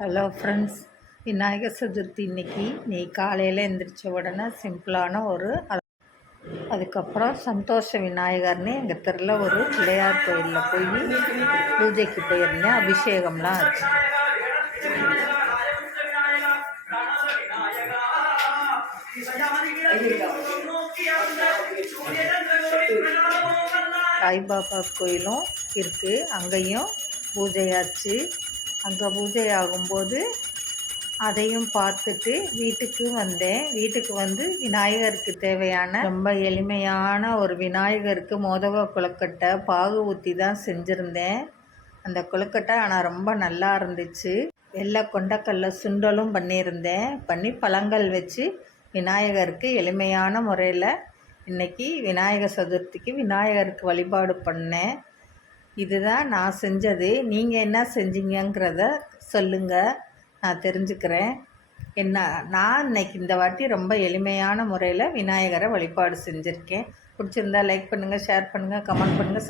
Hello friends, Vinayagar Chaturthi நீ காலையில் எழுந்திரிச்ச உடனே சிம்பிளான அதுக்கப்புறம் சந்தோஷ விநாயகர்னு எங்கள் தெருவில் ஒரு பிள்ளையார் கோயிலில் போய் பூஜைக்கு போயிருந்தேன். அபிஷேகம்லாம் ஆச்சு. சாய்பாபா கோயிலும் இருக்குது, அங்கேயும் பூஜையாச்சு. அங்கே பூஜை ஆகும்போது அதையும் பார்த்துட்டு வீட்டுக்கு வந்தேன். வீட்டுக்கு வந்து விநாயகருக்கு தேவையான ரொம்ப எளிமையான ஒரு விநாயகருக்கு மோதக கொழுக்கட்டை பாகு ஊற்றி தான் செஞ்சுருந்தேன். அந்த கொழுக்கட்டை ஆனால் ரொம்ப நல்லா இருந்துச்சு. வெள்ளை கொண்டக்கடலை சுண்டலும் பண்ணி பழங்கள் வச்சு விநாயகருக்கு எளிமையான முறையில் இன்றைக்கி விநாயகர் சதுர்த்திக்கு விநாயகருக்கு வழிபாடு பண்ணேன். இதுதான் நான் செஞ்சது. நீங்கள் என்ன செஞ்சீங்கங்கிறத சொல்லுங்கள், நான் தெரிஞ்சுக்கிறேன். நான் இன்றைக்கி இந்த வாட்டி ரொம்ப எளிமையான முறையில் விநாயகரை வழிபாடு செஞ்சுருக்கேன். பிடிச்சிருந்தா லைக் பண்ணுங்கள், ஷேர் பண்ணுங்கள், கமெண்ட் பண்ணுங்கள்,